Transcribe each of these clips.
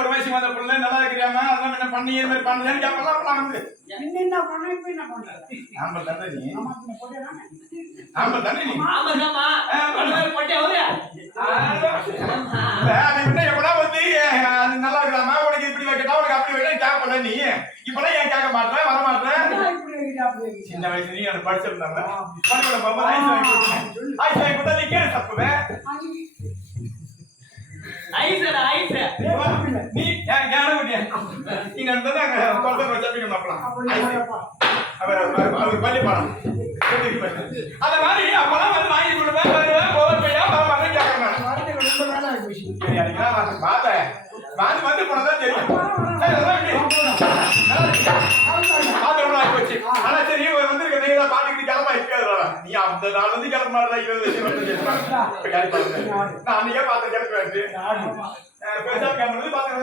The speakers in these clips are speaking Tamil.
ஒரு வயசு வந்த பொண்ணு நல்லா இருக்கிறியாமா அதெல்லாம் என்ன பண்ணி இது மாதிரி பண்ணலன்னு கேட்கலாம் வந்து என்ன பண்ண இப்ப என்ன பண்றது நாம தானே நீ ஆமா போடலாம் நாம தானே நீ ஆமாமா பணம் போட்டே வரே அது என்ன எப்படா வந்து அது நல்லா இருக்கலாமா உனக்கு இப்படி வைக்கட்டா உனக்கு அப்படி வைக்கட்டா கேட்கல நீ இப்பலாம் ஏன் கேட்க மாட்டேன் வர மாட்டேன் இப்படி வைக்கிற அப்படி சின்ன வயசுல நீ எனக்கு படிச்சிருந்தாங்க பள்ளிக்கூட போகும்போது ஐஸ் வாங்கி கொடுத்தா நீ கேள்வி தப்புவே ஐசடா ஐஸ் நீ ஞான குட்டியா நீங்க அந்த கொல்ல வச்சிருக்கீங்க அப்பலாம் அவர் பள்ளி பாடம் அத மாதிரி அப்பலாம் வந்து வாங்கி கொடுப்பேன் போவர் பையா வர கேட்கறேன் ரொம்ப நாளா ஆயிடுச்சு சரி அடிக்கலாம் பார்த்தேன் வந்து போனதான் தெரியும் ஆனா சரி வந்து நீங்க பாட்டுக்கிட்டு கிளம்பா இருக்காது நீ அந்த நாள் வந்து கிளம்ப மாட்டா 20 நான் அன்னைக்கே பார்த்த கிளம்பு பேசாம கிளம்புறது பார்த்து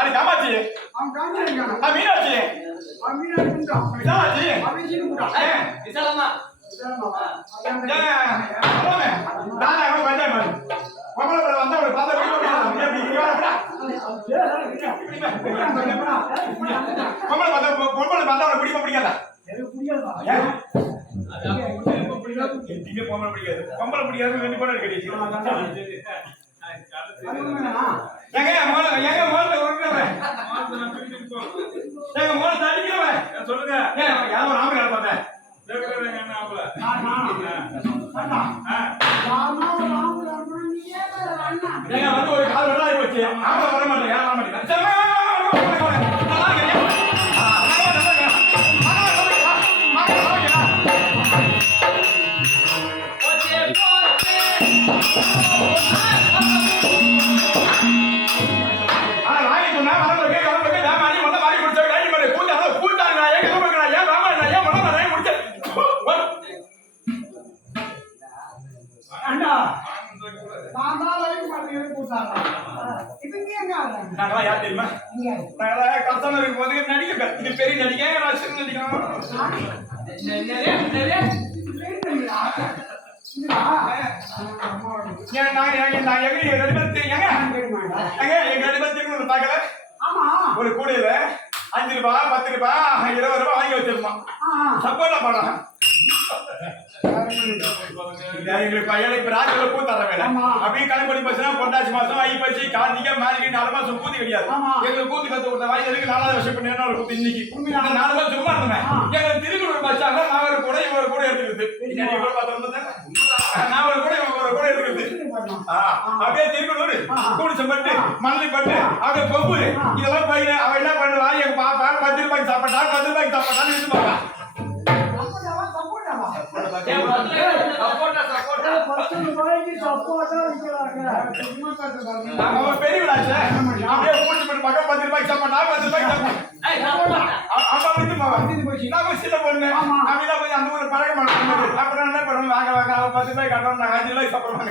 அடி காமாட்சி அவன் காஞ்சி இருக்கான். மீனாட்சி அவன் மீனாட்சி கும்பிட்டான். விசாலாட்சி அவன் சீனி கும்பிட்டான். விசாலமா பிடிக்காதா எனக்கு பிடிக்காதுப்பா. பொம்பளை பிடிக்காது ரெண்டு பேரும் கிடையாது அது உண்மைதானா? எங்க மோளத்தை உருட்டுறவன் எங்க மோளத்தை அடிக்கிறவன் சொல்லுங்க யாரும் ராமர் பார்த்தேன் நானா? அண்ணா. ராமா, ராமா, ராமா, நீயே வேற அண்ணா. ஏங்க வந்து ஒரு கால் வெள்ளம் ஆகி போச்சு ஆமா வர மாட்டேன் யாரும் வர மாட்டேன் சரி, நல்லா இருக்கேன். அண்ணா, நான் தான் வரைக்கும் மாட்டேங்கிறேன் கூட்டாளா. இதுக்கு எங்க ஆளுங்க? நாங்களாம் யார் தெரியுமா இங்க. நாங்களாம் கஷ்டமா இருக்கும் போது நடிக்க இது பெரிய நடிக்க நான் சின்ன நடிக்கணும் ட்ரெயின் பண்ணியா? இதுவா? நான் எங்க ரெண்டு பேரும் தெரியுங்க தெரியுமாடா? எங்க ரெண்டு பேரும் திரும்ப பார்க்கல ஆமா. ஒரு கூடையில 5 ரூபாய் 10 ரூபாய் 20 ரூபாய் வாங்கி வச்சிருப்போம் சப்போர்ட்ல பணம் எங்களுக்கு பையனை இப்ப ராஜ்ல பூ தர வேலை அப்படியே கணக்கு பசங்க பொண்டாச்சி மாசம் ஐப்பசி கார்த்திகை மார்கழி 4 மாசம் பூத்தி கிடையாது எங்களுக்கு பூத்தி கத்து கொடுத்த வாங்கி எதுக்கு 4வது வருஷம் பண்ணி ஒரு பூத்தி இன்னைக்கு 4 மாசம் சும்மா இருந்தேன் எங்களுக்கு திருக்குறள் பச்சாங்க நான் ஒரு கூட இவங்க கூட எடுத்துக்கிட்டு நான் ஒரு கூட இவங்க ஒரு கூட எடுத்துக்கிட்டு அப்படியே திருக்குறள் கூடிச்சம்பட்டு மல்லி பட்டு அப்படியே கொம்பு இதெல்லாம் பையன் அவன் என்ன பண்ணுவா எங்க பாப்பா 10 ரூபாய்க்கு சாப்பிட்டா 10 ரூபாய்க்கு சாப்பிட்டான்னு இருந்துப்பாங்க பெரிய விழாச்சு அப்படியே மூச்சு பண்ணி பார்க்க 10 ரூபாய்க்கு சாப்பிட்டா 10 ரூபாய்க்கு சின்ன பொண்ணு அப்படிதான் போய் அந்த ஒரு பழக மாட்டேன் அப்புறம் என்ன பண்ணுவோம் வாங்க 10 ரூபாய்க்கு கட்டணும் 5 ரூபாய்க்கு சாப்பிடுவாங்க